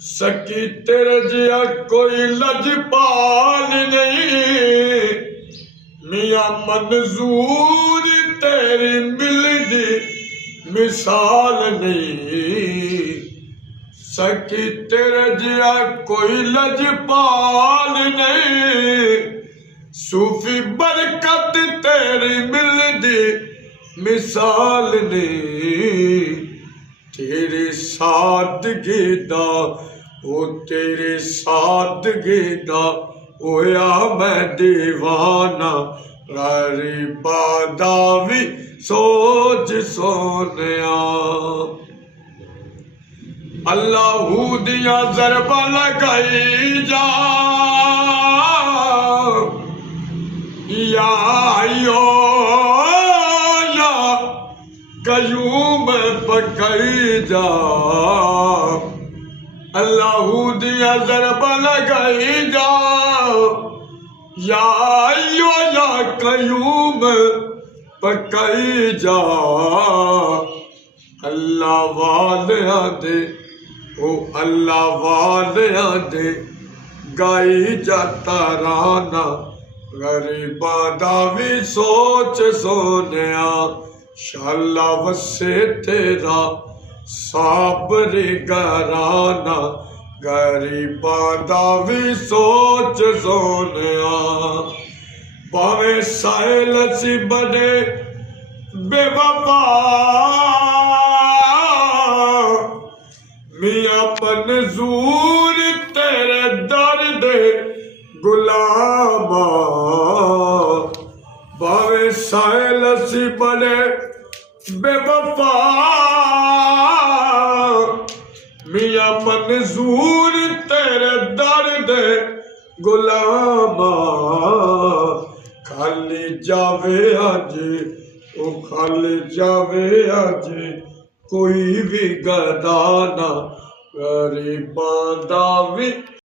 सकी तेरे जिया कोई लजपाल नहीं, मियां मंजूर तेरी मिलदी मिसाल नहीं। सकी तेरे जिया कोई लजपाल नहीं, सूफी बरकत तेरी मिलदी मिसाल नहीं। तेरे सादगी दा ओ तेरे सादगी दा होया मैं दीवाना, गरीबा दा भी सोच सोनिया। अल्लाहू दिया ज़रबा लगाई जा, या कयूम पकई जा। अल्लाहू दिया ज़रबा लगाई जा, या कयूम पकई जा। अल्लाह वालिया दे ओ अल्लाह वालिया दे गाई जा तराना, गरीबा दा भी सोच सोनिया। शाला वसे तेरा साबरी घराना, गरीबा दा भी सोच सोनिया। भावे साहिल सी बने बेवफा, मियां मंजूर तेरे दर्द गुलामा। भावे साहिल सी बने बेवफा, मियां मंजूर तेरे दर्द गुलामा। खाली जावे अज ओ खाली जावे अज कोई भी गदाना, गरीबां दा भी